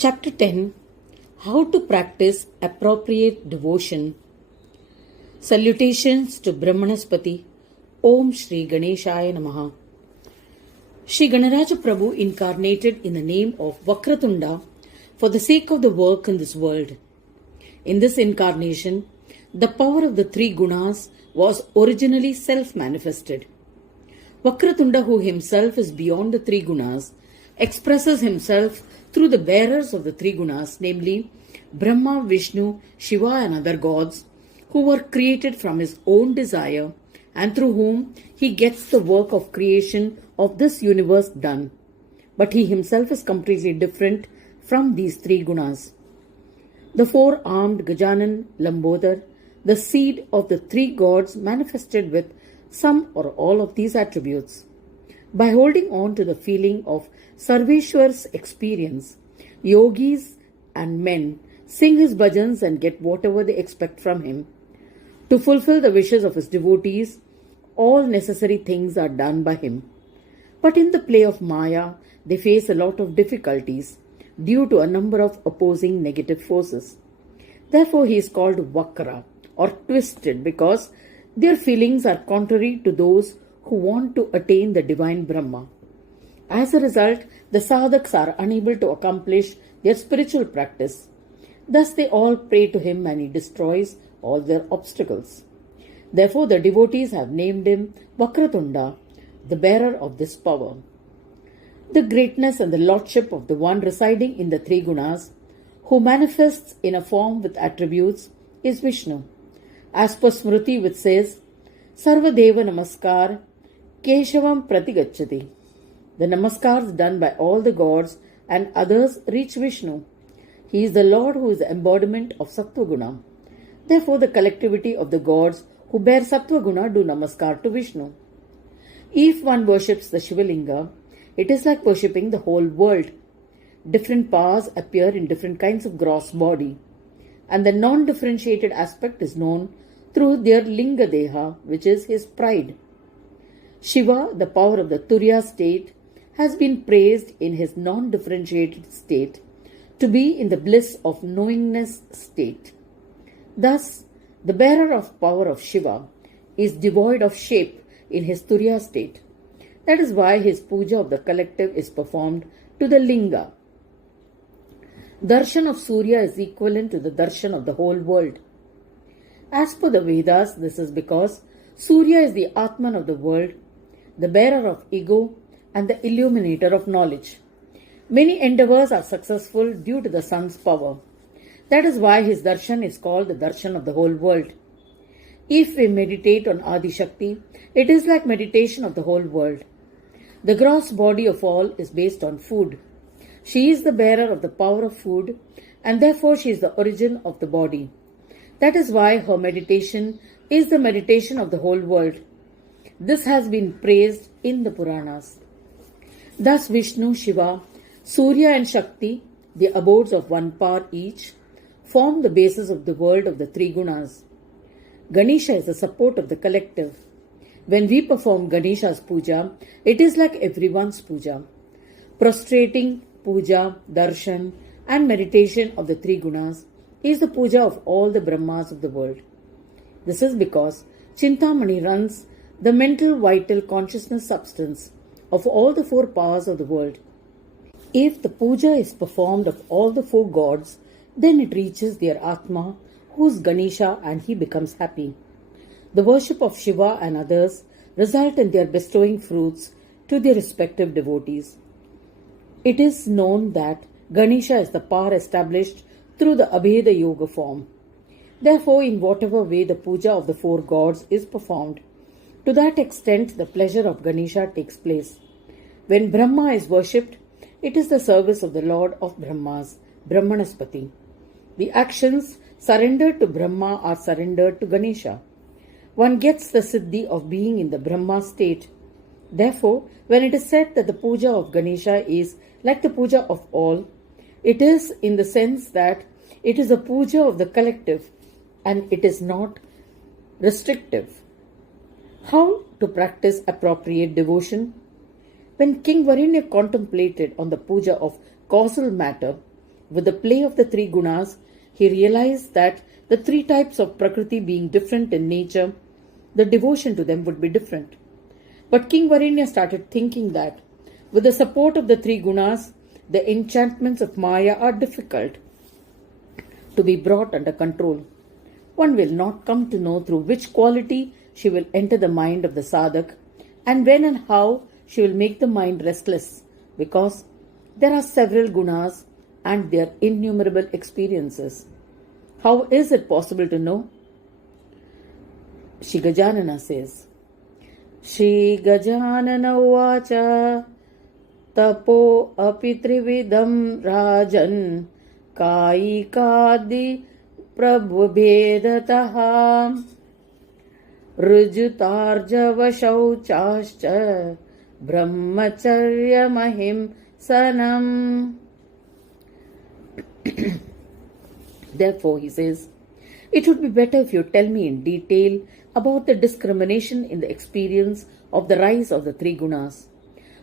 Chapter 10, How to Practice Appropriate Devotion. Salutations to Brahmanaspati. Om Shri Ganeshaya Namaha. Shri Ganaraja Prabhu incarnated in the name of Vakratunda for the sake of the work in this world. In this incarnation, the power of the three Gunas was originally self-manifested. Vakratunda, who himself is beyond the three Gunas, expresses himself through the bearers of the three Gunas, namely Brahma, Vishnu, Shiva and other gods, who were created from his own desire and through whom he gets the work of creation of this universe done. But he himself is completely different from these three Gunas. The four-armed Gajanan Lambodar, the seed of the three gods, manifested with some or all of these attributes. By holding on to the feeling of Sarveshwar's experience, yogis and men sing his bhajans and get whatever they expect from him. To fulfill the wishes of his devotees, all necessary things are done by him. But in the play of Maya, they face a lot of difficulties due to a number of opposing negative forces. Therefore, he is called Vakra or twisted because their feelings are contrary to those who want to attain the divine Brahma. As a result, the sadhaks are unable to accomplish their spiritual practice. Thus they all pray to him and he destroys all their obstacles. Therefore the devotees have named him Vakratunda, the bearer of this power. The greatness and the lordship of the one residing in the three Gunas, who manifests in a form with attributes, is Vishnu. As per Smriti, which says, Sarvadeva Namaskar Keshavam Pratigacchati. The namaskars done by all the gods and others reach Vishnu. He is the Lord who is the embodiment of Sattva Guna. Therefore, the collectivity of the gods who bear Sattva Guna do namaskar to Vishnu. If one worships the Shivalinga, it is like worshipping the whole world. Different powers appear in different kinds of gross body, and the non-differentiated aspect is known through their Linga Deha, which is his pride. Shiva, the power of the Turiya state, has been praised in his non-differentiated state to be in the bliss of knowingness state. Thus, the bearer of power of Shiva is devoid of shape in his Turiya state. That is why his puja of the collective is performed to the Linga. Darshan of Surya is equivalent to the darshan of the whole world. As per the Vedas, this is because Surya is the Atman of the world, the bearer of ego, and the illuminator of knowledge. Many endeavors are successful due to the sun's power. That is why his darshan is called the darshan of the whole world. If we meditate on Adi Shakti, it is like meditation of the whole world. The gross body of all is based on food. She is the bearer of the power of food, and therefore she is the origin of the body. That is why her meditation is the meditation of the whole world. This has been praised in the Puranas. Thus Vishnu, Shiva, Surya and Shakti, the abodes of one power each, form the basis of the world of the three Gunas. Ganesha is the support of the collective. When we perform Ganesha's puja, it is like everyone's puja. Prostrating puja, darshan and meditation of the three Gunas is the puja of all the Brahmas of the world. This is because Chintamani runs the mental vital consciousness substance of all the four powers of the world. If the puja is performed of all the four gods, then it reaches their Atma, who is Ganesha, and he becomes happy. The worship of Shiva and others result in their bestowing fruits to their respective devotees. It is known that Ganesha is the power established through the Abheda Yoga form. Therefore, in whatever way the puja of the four gods is performed, to that extent the pleasure of Ganesha takes place. When Brahma is worshipped, it is the service of the Lord of Brahmas, Brahmanaspati. The actions surrendered to Brahma are surrendered to Ganesha. One gets the siddhi of being in the Brahma state. Therefore, when it is said that the puja of Ganesha is like the puja of all, it is in the sense that it is a puja of the collective and it is not restrictive. How to practice appropriate devotion? When King Varenya contemplated on the puja of causal matter, with the play of the three gunas, he realized that the three types of Prakriti being different in nature, the devotion to them would be different. But King Varenya started thinking that with the support of the three gunas, the enchantments of Maya are difficult to be brought under control. One will not come to know through which quality she will enter the mind of the sadhak, and when and how she will make the mind restless, because there are several gunas and their innumerable experiences. How is it possible to know? Shri Gajanana says, Shri Gajanana vacha tapo apitrividam rajan kaikadi prabhubedataha rujutarjava shauchascha brahmacharya mahim sanam. Therefore, he says, it would be better if you tell me in detail about the discrimination in the experience of the rise of the three gunas.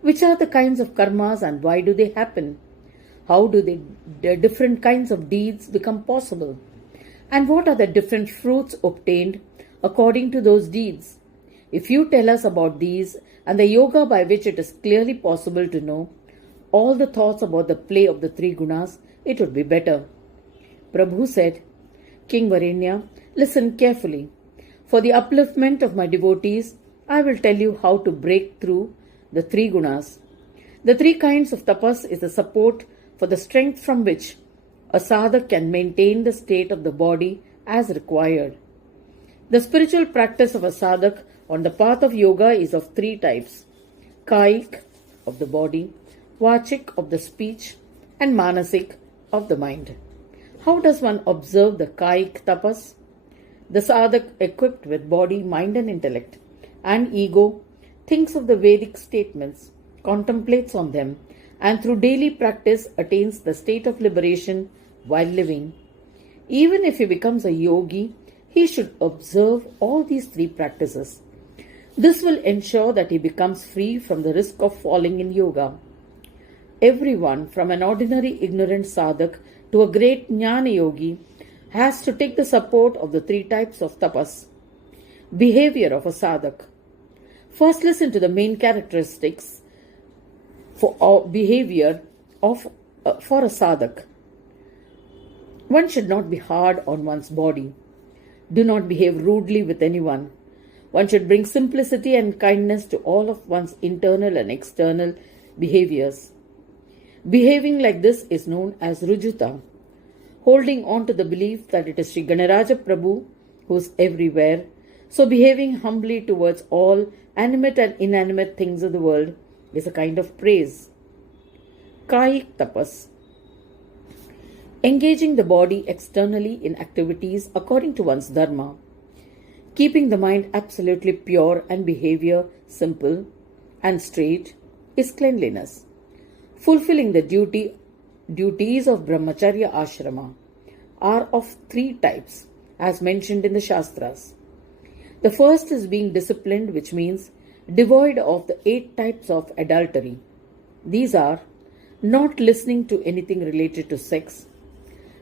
Which are the kinds of karmas and why do they happen? How do the different kinds of deeds become possible? And what are the different fruits obtained according to those deeds? If you tell us about these and the yoga by which it is clearly possible to know all the thoughts about the play of the three gunas, it would be better. Prabhu said, King Varenya, listen carefully. For the upliftment of my devotees, I will tell you how to break through the three gunas. The three kinds of tapas is the support for the strength from which a sadhak can maintain the state of the body as required. The spiritual practice of a sadhak on the path of yoga is of three types: kaik, of the body; vachik, of the speech; and manasik, of the mind. How does one observe the kaik tapas? The sadhak, equipped with body, mind and intellect and ego, thinks of the Vedic statements, contemplates on them, and through daily practice attains the state of liberation while living. Even if he becomes a yogi, he should observe all these three practices. This will ensure that he becomes free from the risk of falling in yoga. Everyone, from an ordinary ignorant sadhak to a great jnana yogi, has to take the support of the three types of tapas. Behavior of a sadhak. First, listen to the main characteristics for behavior for a sadhak. One should not be hard on one's body. Do not behave rudely with anyone. One should bring simplicity and kindness to all of one's internal and external behaviors. Behaving like this is known as rujuta, holding on to the belief that it is Shri Ganaraja Prabhu who is everywhere, so behaving humbly towards all animate and inanimate things of the world is a kind of praise. Kaik tapas. Engaging the body externally in activities according to one's dharma. Keeping the mind absolutely pure and behavior simple and straight is cleanliness. Fulfilling the duties of brahmacharya ashrama are of three types as mentioned in the Shastras. The first is being disciplined, which means devoid of the 8 types of adultery. These are not listening to anything related to sex,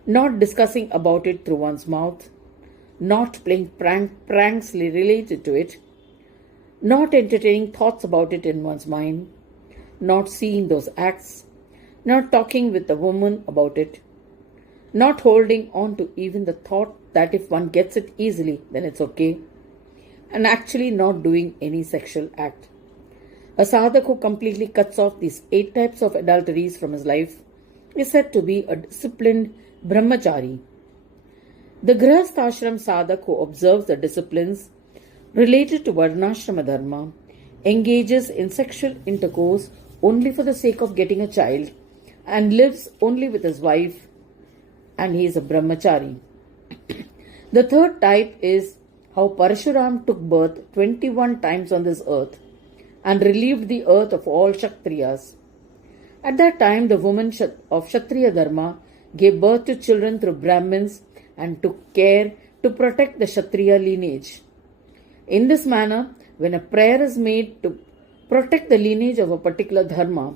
not discussing about it through one's mouth, not playing pranks related to it, not entertaining thoughts about it in one's mind, not seeing those acts, not talking with a woman about it, not holding on to even the thought that if one gets it easily, then it's okay, and actually not doing any sexual act. A sadhak who completely cuts off these 8 types of adulteries from his life is said to be a disciplined brahmachari. The grihasthashram sadhak who observes the disciplines related to varnashrama dharma engages in sexual intercourse only for the sake of getting a child and lives only with his wife, and he is a brahmachari. The third type is how Parashuram took birth 21 times on this earth and relieved the earth of all Kshatriyas. At that time, the women of Kshatriya Dharma gave birth to children through Brahmins and took care to protect the Kshatriya lineage. In this manner, when a prayer is made to protect the lineage of a particular dharma,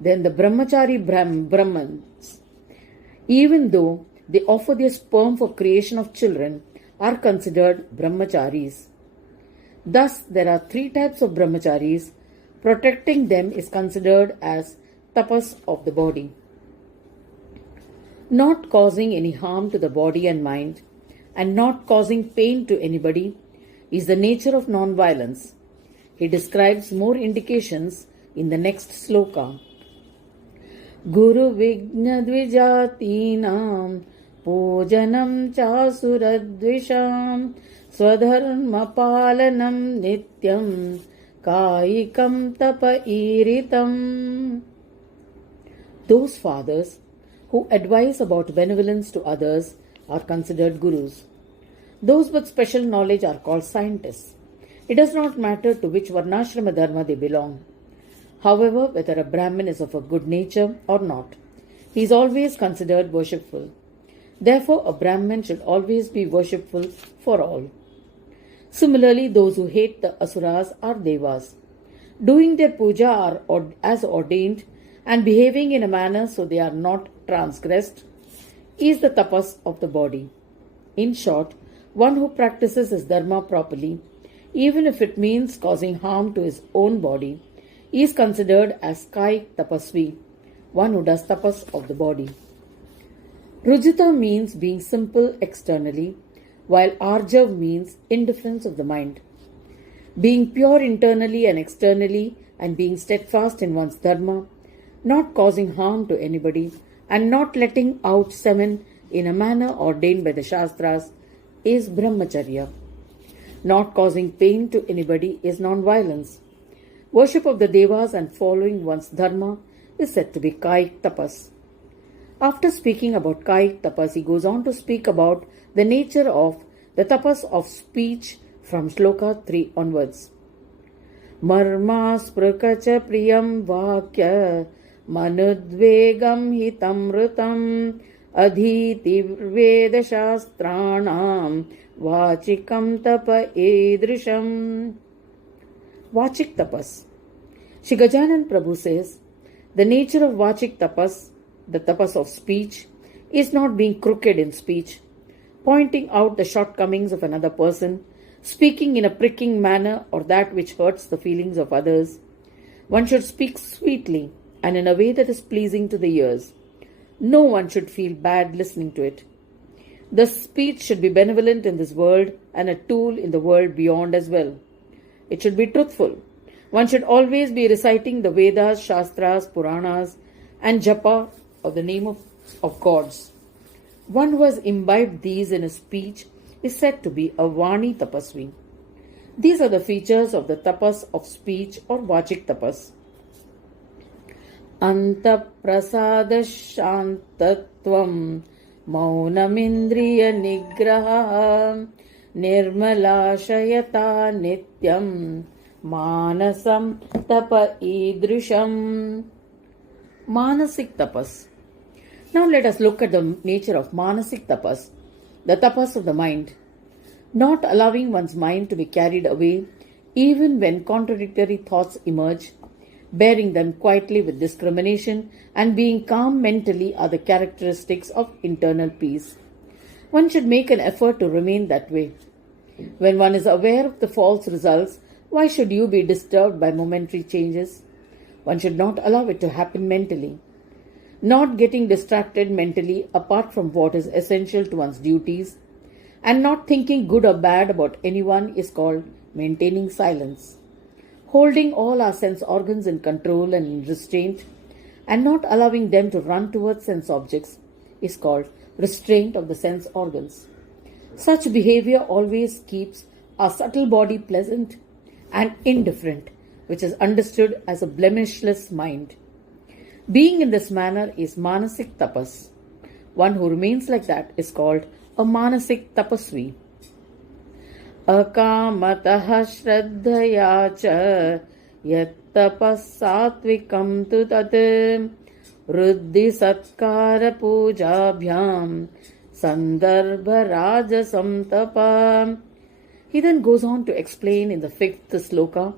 then the brahmachari Brahmans even though they offer their sperm for creation of children, are considered brahmacharis. Thus, there are three types of brahmacharis. Protecting them is considered as tapas of the body. Not causing any harm to the body and mind, and not causing pain to anybody, is the nature of non-violence. He describes more indications in the next sloka. Guru Vigna Dvijatinam Pujanam Chasuradvisham Swadharma Palanam Nityam Kaikam Tapa Iritam. Those fathers who advise about benevolence to others are considered gurus. Those with special knowledge are called scientists. It does not matter to which varnashrama dharma they belong. However, whether a Brahmin is of a good nature or not, he is always considered worshipful. Therefore, a Brahmin should always be worshipful for all. Similarly, those who hate the asuras are devas. Doing their puja are as ordained and behaving in a manner so they are not transgressed is the tapas of the body. In short, one who practices his dharma properly, even if it means causing harm to his own body, is considered as kai tapasvi, one who does tapas of the body. Rujita means being simple externally, while arjav means indifference of the mind. Being pure internally and externally, and being steadfast in one's dharma, not causing harm to anybody, and not letting out semen in a manner ordained by the Shastras, is brahmacharya. Not causing pain to anybody is non-violence. Worship of the devas and following one's dharma is said to be kaik tapas. After speaking about kaik tapas, he goes on to speak about the nature of the tapas of speech from shloka 3 onwards. Marma sprakacha priyam vakya manudvegam hitamrutam adhiti veda shastranam vachikam tapa edrisham. Vachik tapas. Shri Gajanan Prabhu says, the nature of Vachik tapas, the tapas of speech, is not being crooked in speech, pointing out the shortcomings of another person, speaking in a pricking manner or that which hurts the feelings of others. One should speak sweetly and in a way that is pleasing to the ears. No one should feel bad listening to it. The speech should be benevolent in this world and a tool in the world beyond as well. It should be truthful. One should always be reciting the Vedas, Shastras, Puranas, and Japa of the name of gods. One who has imbibed these in his speech is said to be a Vani Tapasvi. These are the features of the tapas of speech or Vachik tapas. Anta prasada shantatvam maunamindriya nigraha nirmalashayata nityam manasam tapa idrisham. Manasik tapas. Now let us look at the nature of manasik tapas, the tapas of the mind. Not allowing one's mind to be carried away even when contradictory thoughts emerge, bearing them quietly with discrimination, and being calm mentally are the characteristics of internal peace. One should make an effort to remain that way. When one is aware of the false results, why should you be disturbed by momentary changes? One should not allow it to happen mentally. Not getting distracted mentally apart from what is essential to one's duties, and not thinking good or bad about anyone is called maintaining silence. Holding all our sense organs in control and in restraint, and not allowing them to run towards sense objects is called restraint of the sense organs. Such behavior always keeps our subtle body pleasant and indifferent, which is understood as a blemishless mind. Being in this manner is manasik tapas. One who remains like that is called a manasik tapasvi. Akamataha shraddhaya cha yat tapas satvikam tu tat ruddhi satkara pujabhyam sandarbha rajasam tapa. He then goes on to explain in the 5th sloka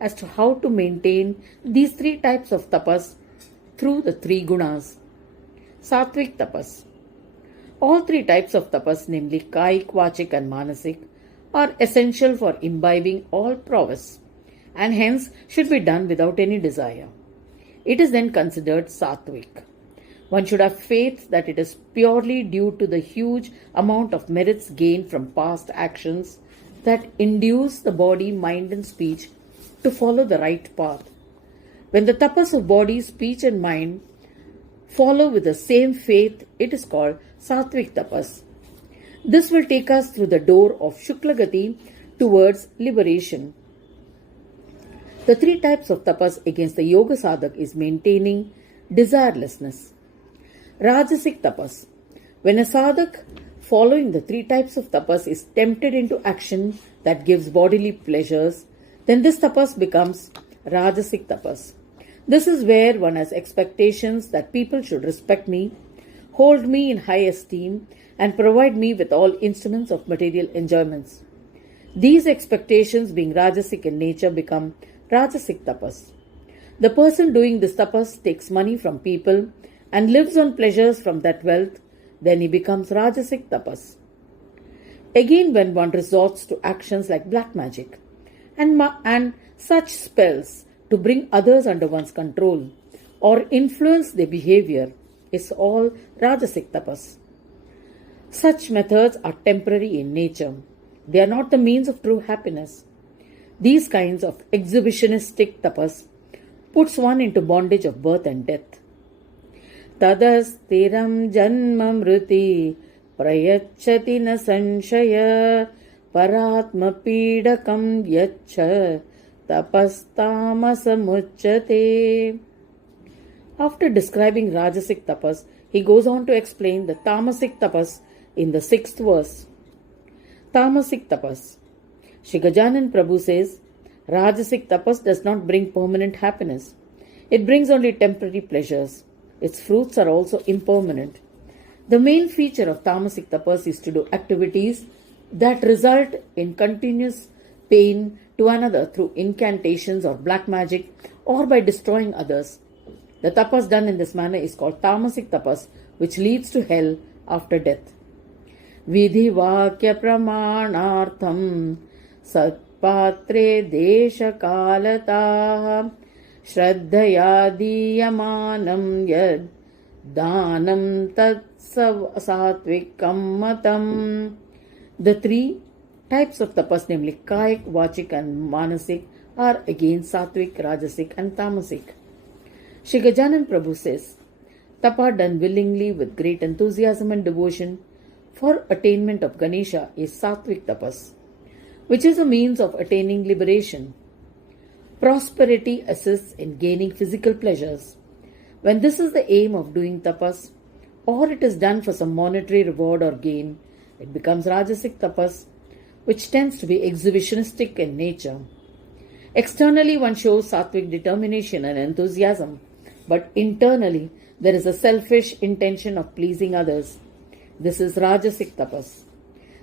as to how to maintain these 3 types of tapas through the 3 gunas. Sattvic Tapas. All three types of tapas, namely Kaik, Vachik and Manasik, are essential for imbibing all prowess and hence should be done without any desire. It is then considered Sattvic. One should have faith that it is purely due to the huge amount of merits gained from past actions that induce the body, mind and speech to follow the right path. When the tapas of body, speech and mind follow with the same faith, it is called Sattvic Tapas. This will take us through the door of Shuklagati towards liberation. The three types of tapas against the yoga sadhak is maintaining desirelessness. Rajasic Tapas. When a sadhak following the three types of tapas is tempted into action that gives bodily pleasures, then this tapas becomes Rajasic Tapas. This is where one has expectations that people should respect me, hold me in high esteem, and provide me with all instruments of material enjoyments. These expectations, being Rajasic in nature, become Rajasic Tapas. The person doing this tapas takes money from people and lives on pleasures from that wealth, then he becomes Rajasic Tapas. Again, when one resorts to actions like black magic and such spells to bring others under one's control or influence their behavior, is all Rajasic Tapas. Such methods are temporary in nature. They are not the means of true happiness. These kinds of exhibitionistic tapas puts one into bondage of birth and death. Tadastiram janma mruti prayachati na sanshaya paratma pidakam yacha tapastamasam. After describing Rajasic Tapas, he goes on to explain the Tamasic Tapas in the 6th verse. Tamasic Tapas. Shri Gajanan Prabhu says, Rajasic Tapas does not bring permanent happiness. It brings only temporary pleasures. Its fruits are also impermanent. The main feature of Tamasic Tapas is to do activities that result in continuous pain to another through incantations or black magic or by destroying others. The tapas done in this manner is called Tamasic Tapas, which leads to hell after death. Vidhi Vakya Pramanartham Satpatre Desha Kalataha Shraddhaya Diyamanam Yad Danam Tat Satvikam Matam. The three types of tapas, namely Kaik, Vachik and Manasik, are again Sattvic, Rajasic and Tamasic. Shri Gajanan Prabhu says, Tapa done willingly with great enthusiasm and devotion for attainment of Ganesha is Sattvic Tapas, which is a means of attaining liberation. Prosperity assists in gaining physical pleasures. When this is the aim of doing tapas, or it is done for some monetary reward or gain, it becomes Rajasic Tapas, which tends to be exhibitionistic in nature. Externally, one shows Sattvic determination and enthusiasm, but internally, there is a selfish intention of pleasing others. This is Rajasic Tapas.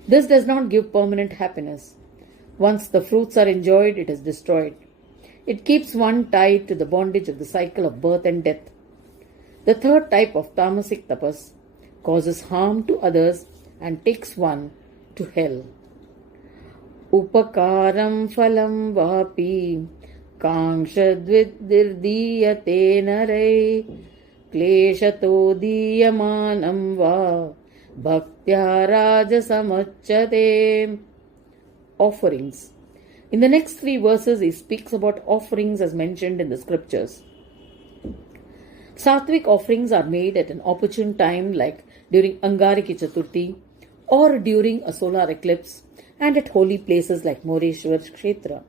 This does not give permanent happiness. Once the fruits are enjoyed, it is destroyed. It keeps one tied to the bondage of the cycle of birth and death. The third type of Tamasic Tapas causes harm to others and takes one to hell. Upakaram phalam vapi Kangshadviddiyate nare Kleshato diyamanam va Bhaktya rajasamacchate. Offerings. In the next 3 verses, he speaks about offerings as mentioned in the scriptures. Sattvic offerings are made at an opportune time like during Angariki Chaturthi or during a solar eclipse and at holy places like Moreshwar Kshetra.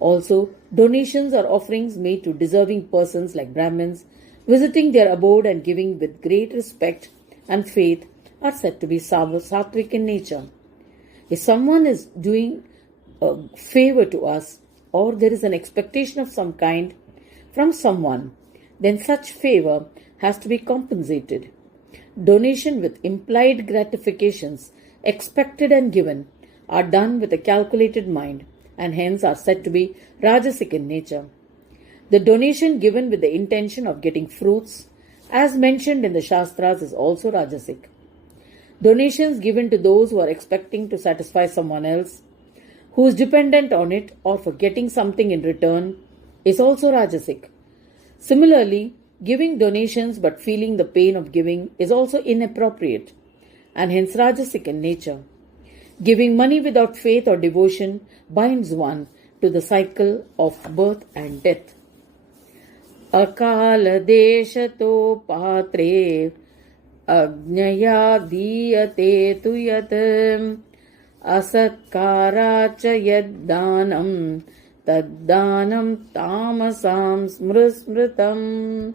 Also, donations or offerings made to deserving persons like Brahmins, visiting their abode and giving with great respect and faith are said to be Sattvic in nature. If someone is doing a favor to us or there is an expectation of some kind from someone, then such favor has to be compensated. Donation with implied gratifications expected and given are done with a calculated mind and hence are said to be Rajasic in nature. The donation given with the intention of getting fruits as mentioned in the Shastras, is also Rajasic. Donations given to those who are expecting to satisfy someone else, who is dependent on it, or for getting something in return, is also Rajasic. Similarly, giving donations but feeling the pain of giving is also inappropriate and hence Rajasic in nature. Giving money without faith or devotion binds one to the cycle of birth and death. Akala deshato patre ajnaya diyate tu yat asatkara cha yaddanam taddanam tamasam smrismritam.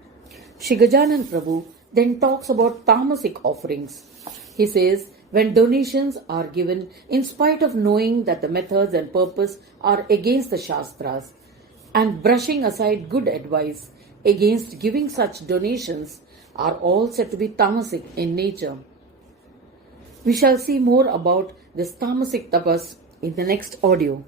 Shri Gajanan Prabhu then talks about tamasic offerings. He says, when donations are given in spite of knowing that the methods and purpose are against the Shastras and brushing aside good advice against giving such donations are all said to be tamasic in nature. We shall see more about this tamasic tapas in the next audio.